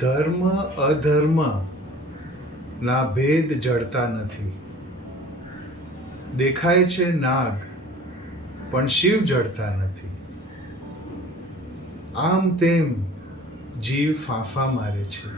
ધર્મ અધર્મ ના ભેદ જડતા નથી. દેખાય છે નાગ, પણ શિવ જડતા નથી. આમ તેમ જીવ ફાંફા મારે છે,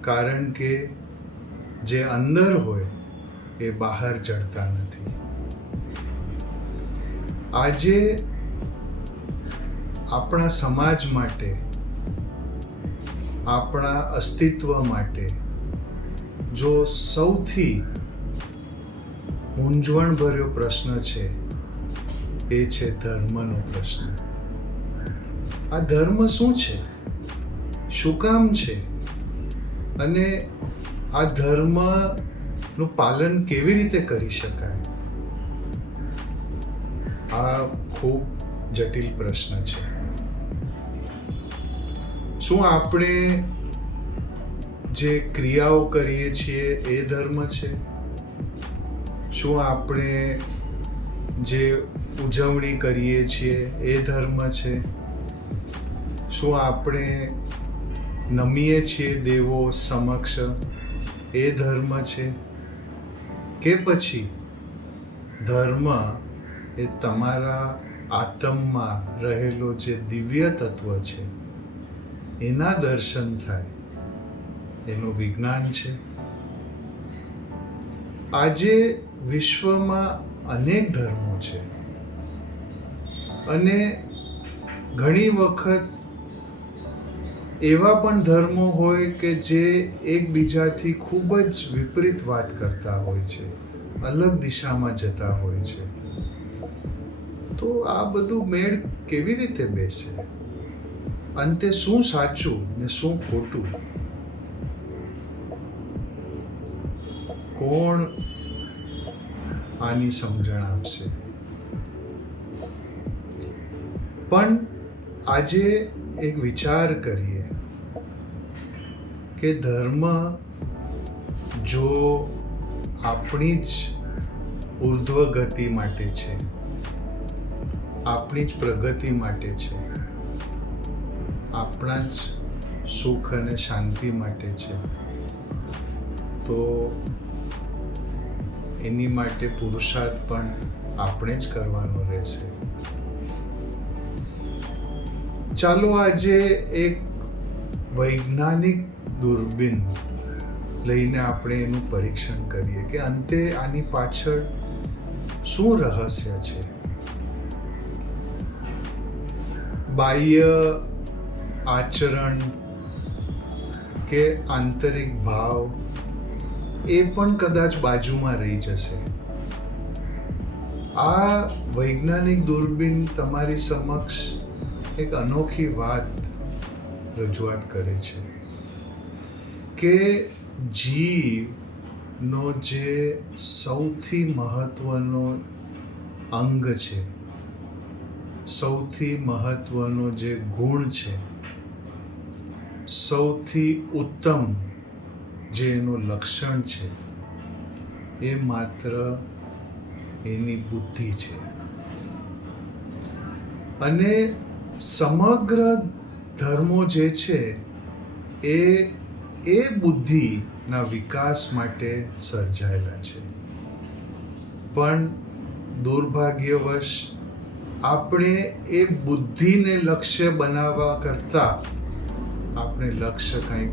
કારણ કે જે અંદર હોય એ બહાર જડતા નથી. આજે આપણા સમાજ માટે, આપણા અસ્તિત્વ માટે જો સૌથી મૂંઝવણભર્યો પ્રશ્ન છે એ છે ધર્મનો પ્રશ્ન. આ ધર્મ શું છે, શું કામ છે, અને આ ધર્મનું પાલન કેવી રીતે કરી શકાય? આ ખૂબ જટિલ પ્રશ્ન છે. શું આપણે જે ક્રિયાઓ કરીએ છીએ એ ધર્મ છે? શું આપણે જે ઉજવણી કરીએ છીએ એ ધર્મ છે? શું આપણે નમીએ છીએ દેવો સમક્ષ એ ધર્મ છે? કે પછી ધર્મ એ તમારા આત્મમાં રહેલો જે દિવ્ય તત્વ છે એના દર્શન થાય એનું વિજ્ઞાન છે? આજે વિશ્વમાં અનેક ધર્મો છે અને ઘણી વખત એવા પણ ધર્મો હોય કે જે એકબીજાથી ખૂબ જ વિપરીત વાત કરતા હોય છે, અલગ દિશામાં જતા હોય છે. તો આ બધું મેળ કેવી રીતે બેસે? અંતે શું સાચું ને શું ખોટું? કોણ આની સમજણ આપશે? પણ આજે એક વિચાર કરીએ કે ધર્મ જો આપણી જ ઉર્ધ્વ ગતિ માટે છે, આપણી જ પ્રગતિ માટે છે, આપણા જ સુખ અને શાંતિ માટે છે, તો એની માટે પુરુષાર્થ પણ આપણે જ કરવાનો રહેશે. ચાલો આજે એક વૈજ્ઞાનિક દૂરબીન લઈને આપણે એનું પરીક્ષણ કરીએ કે અંતે આની પાછળ શું રહસ્ય છે. બાહ્ય આચરણ કે આંતરિક ભાવ એ પણ કદાચ બાજુમાં રહી જશે. આ વૈજ્ઞાનિક દૂરબીન તમારી સમક્ષ એક અનોખી વાત રજૂઆત કરે છે કે જીવનો જે સૌથી મહત્વનો અંગ છે, સૌથી મહત્વનો જે ગુણ છે, સૌથી ઉત્તમ જે એનું લક્ષણ છે એ માત્ર એની બુદ્ધિ છે. અને સમગ્ર ધર્મો જે છે એ બુદ્ધિના વિકાસ માટે સર્જાયેલા છે. પણ દુર્ભાગ્યવશ આપણે એ બુદ્ધિને લક્ષ્ય બનાવવા કરતાં આપણે લક્ષ્ય કંઈક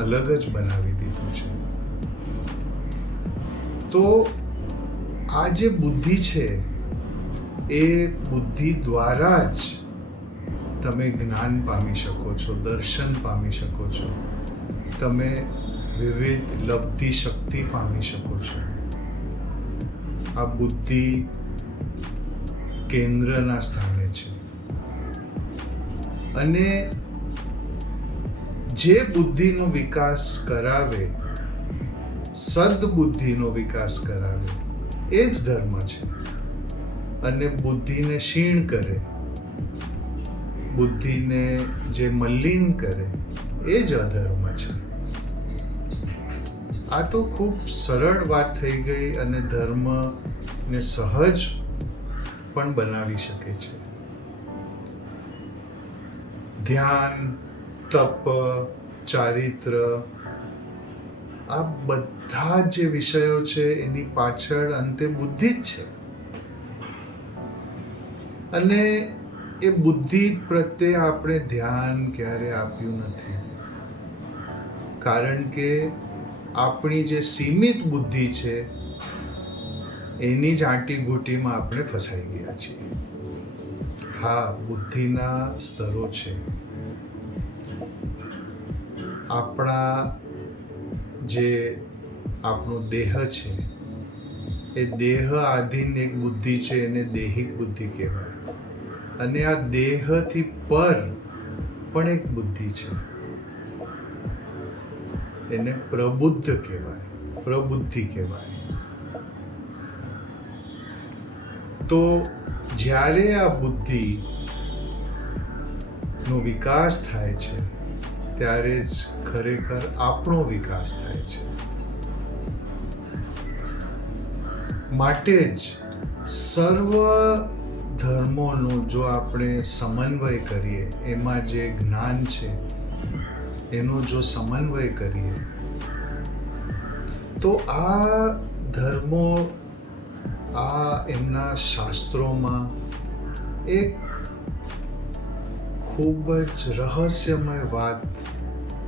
અલગ જ બનાવી દીધું છે. તો આ જે બુદ્ધિ છે એ બુદ્ધિ દ્વારા જ તમે જ્ઞાન પામી શકો છો, દર્શન પામી શકો છો, તમે વિવિધ લબ્ધિ શક્તિ પામી શકો છો. આ બુદ્ધિ કેન્દ્રના સ્થાને છે અને જે બુદ્ધિનો વિકાસ કરાવે, સદબુદ્ધિનો વિકાસ કરાવે એ જ ધર્મ છે. અને બુદ્ધિને ક્ષીણ કરે, બુદ્ધિને જે મલિન કરે એ જ અધર્મ છે. આ તો ખૂબ સરળ વાત થઈ ગઈ અને ધર્મને સહજ પણ બનાવી શકે છે. ધ્યાન, તપ, ચારિત્ર, આ બધા જે વિષયો છે એની પાછળ અંતે બુદ્ધિ જ છે. અને એ બુદ્ધિ પ્રત્યે આપણે ધ્યાન ક્યારે આપ્યું નથી, કારણ કે આપણી જે સીમિત બુદ્ધિ છે એની જ આંટીઘૂંટીમાં આપણે ફસાઈ ગયા છીએ. હા, બુદ્ધિના સ્તરો છે. આપણા જે આપણો દેહ છે એ દેહ આધીન એક બુદ્ધિ છે, એને દૈહિક બુદ્ધિ કહેવાય. અને આ દેહથી પર પણ એક બુદ્ધિ છે, એને પ્રબુદ્ધ કહેવાય, પ્રબુદ્ધિ કહેવાય. તો જ્યારે આ બુદ્ધિ નો વિકાસ થાય છે ત્યારે જ ખરેખર આપણો વિકાસ થાય છે. માટે જ સર્વ ધર્મોનો જો આપણે સમન્વય કરીએ, એમાં જે જ્ઞાન છે એનો જો સમન્વય કરીએ, તો આ ધર્મો, આ એમના શાસ્ત્રોમાં એક ખૂબ જ રહસ્યમય વાત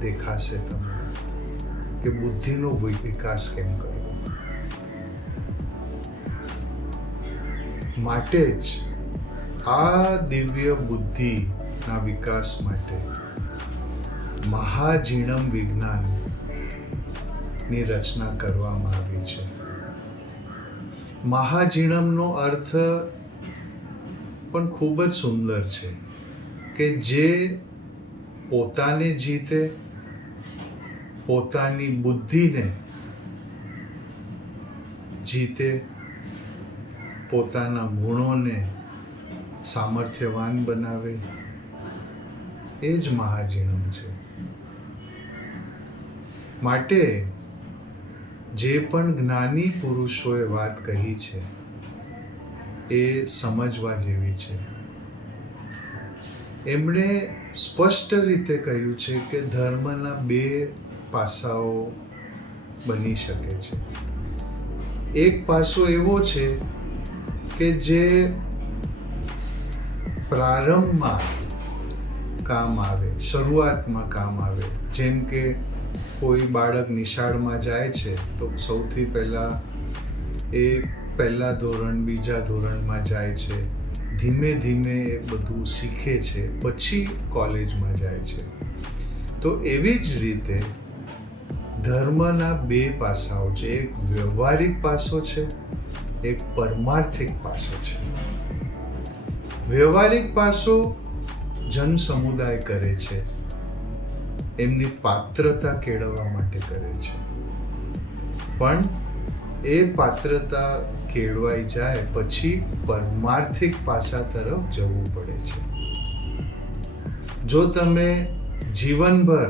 દેખાશે તમને, કે બુદ્ધિનો વિકાસ કેમ કરવો. માટે જ આ દિવ્ય બુદ્ધિના વિકાસ માટે મહાજીણમ વિજ્ઞાનની રચના કરવામાં આવી છે. મહાજીણમનો અર્થ પણ ખૂબ જ સુંદર છે, કે જે પોતાને જીતે, પોતાની બુદ્ધિને જીતે, પોતાના ગુણોને સામર્થ્યવાન બનાવે, એ જ મહાજીણમ છે. માટે જે પણ જ્ઞાની પુરુષોએ વાત કહી છે એ સમજવા જેવી છે. એમણે સ્પષ્ટ રીતે કહ્યું છે કે ધર્મના બે પાસાઓ બની શકે છે. એક પાસો એવો છે કે જે પ્રારંભમાં કામ આવે, શરૂઆતમાં કામ આવે. જેમ કે કોઈ બાળક નિશાળમાં જાય છે તો સૌથી પહેલાં એ પહેલા ધોરણ, બીજા ધોરણમાં જાય છે, ધીમે ધીમે એ બધું શીખે છે, પછી કોલેજમાં જાય છે. તો એવી જ રીતે ધર્મના બે પાસાઓ છે. એક વ્યવહારિક પાસો છે, એક પરમાર્થિક પાસો છે. વ્યવહારિક પાસો જન સમુદાય કરે છે, એમની પાત્રતા કેળવવા માટે કરે છે. પણ એ પાત્રતા કેળવાઈ જાય પછી પરમાર્થિક પાસા તરફ જવું પડે છે. જો તમે જીવનભર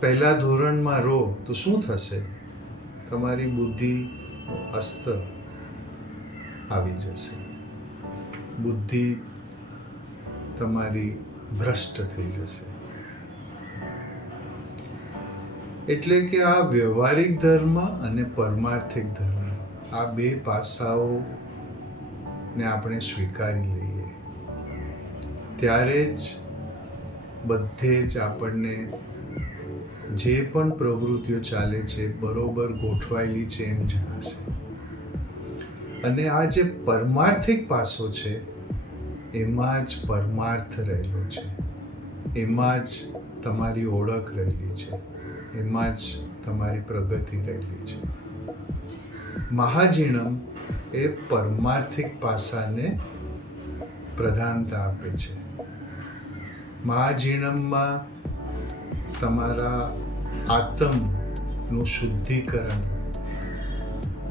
પહેલા ધોરણમાં રહો તો શું થશે? તમારી બુદ્ધિ અસ્ત આવી જશે, બુદ્ધિ તમારી ભ્રષ્ટ થઈ જશે. એટલે કે આ વ્યવહારિક ધર્મ અને પરમાર્થિક ધર્મ, આ બે પાસાઓને આપણે સ્વીકારી લઈએ ત્યારે જ બધે જ આપણને જે પણ પ્રવૃત્તિઓ ચાલે છે બરોબર ગોઠવાયેલી છે એમ જણાશે. અને આ જે પરમાર્થિક પાસો છે એમાં જ પરમાર્થ રહેલો છે, એમાં જ તમારી ઓળખ રહેલી છે, એમાં જ તમારી પ્રગતિ રહેલી છે. મહાજીણમ એ પરમાર્થિક પાસાને પ્રધાનતા આપે છે. મહાજીણમમાં તમારા આત્મનું શુદ્ધિકરણ,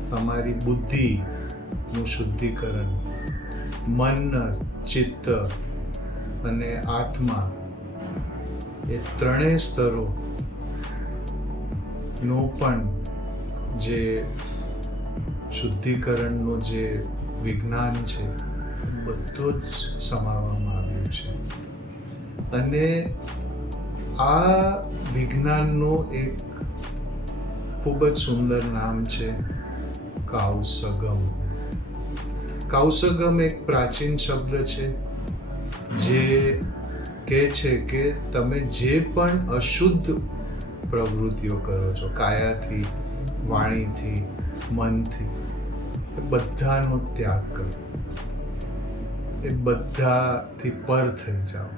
તમારી બુદ્ધિનું શુદ્ધિકરણ, મન, ચિત્ત અને આત્મા એ ત્રણેય સ્તરો નો પણ જે શુદ્ધિકરણનો જે વિજ્ઞાન છે બધું જ સમાવવામાં આવ્યું છે. અને આ વિજ્ઞાનનું એક ખૂબ જ સુંદર નામ છે કૌશગમ. કૌશગમ એક પ્રાચીન શબ્દ છે જે કહે છે કે તમે જે પણ અશુદ્ધ પ્રવૃત્તિઓ કરો છો, કાયાથી, વાણીથી, મનથી, એ બધાનો ત્યાગ કરો, એ બધાથી પર થઈ જાઓ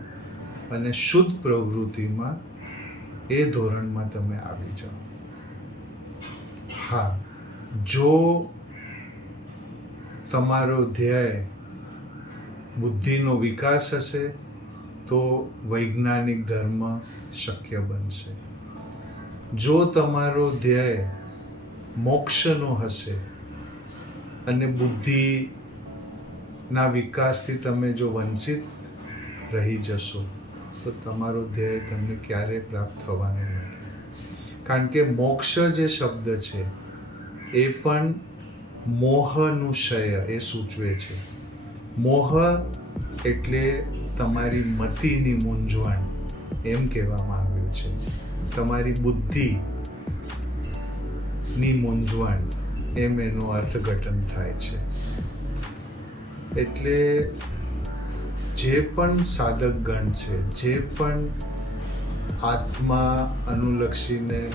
અને શુદ્ધ પ્રવૃત્તિમાં એ ધોરણમાં તમે આવી જાઓ. હા, જો તમારો ધ્યેય બુદ્ધિનો વિકાસ હશે તો વૈજ્ઞાનિક ધર્મ શક્ય બનશે. જો તમારો ધ્યેય મોક્ષનો હશે અને બુદ્ધિના વિકાસથી તમે જો વંચિત રહી જશો તો તમારો ધ્યેય તમને ક્યારેય પ્રાપ્ત થવાનો નથી. કારણ કે મોક્ષ જે શબ્દ છે એ પણ મોહનું ક્ષય એ સૂચવે છે. મોહ એટલે તમારી મતિની મૂંઝવણ એમ કહેવામાં આવ્યું છે. તમારી બુદ્ધિની મૂંઝવણ એમ એનું અર્થઘટન થાય છે. એટલે જે પણ સાધકગણ છે, જે પણ આત્મા અનુલક્ષીને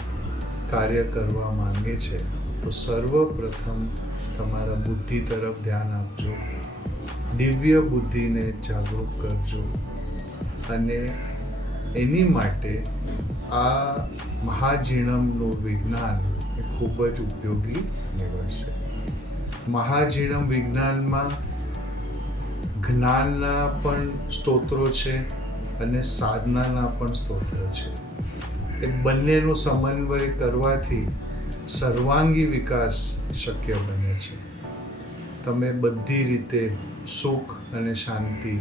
કાર્ય કરવા માંગે છે, તો સર્વપ્રથમ તમારા બુદ્ધિ તરફ ધ્યાન આપજો, દિવ્ય બુદ્ધિને જાગૃત કરજો અને એની માટે આ મહાજીણમનું વિજ્ઞાન એ ખૂબ જ ઉપયોગી નીવડશે. મહાજીણમ વિજ્ઞાનમાં જ્ઞાનના પણ સ્તોત્રો છે અને સાધનાના પણ સ્તોત્ર છે. એ બંનેનો સમન્વય કરવાથી સર્વાંગી વિકાસ શક્ય બને છે. તમે બધી રીતે સુખ અને શાંતિ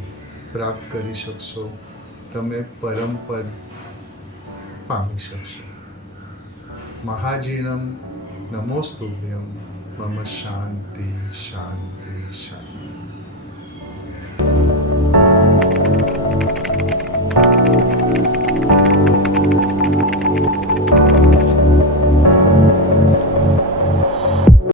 પ્રાપ્ત કરી શકશો. તમે પરમપદ પામી શકશો. મહાજીણમ નમોસ્તુભ્યમ. મમ શાંતિ શાંતિ શાંતિ.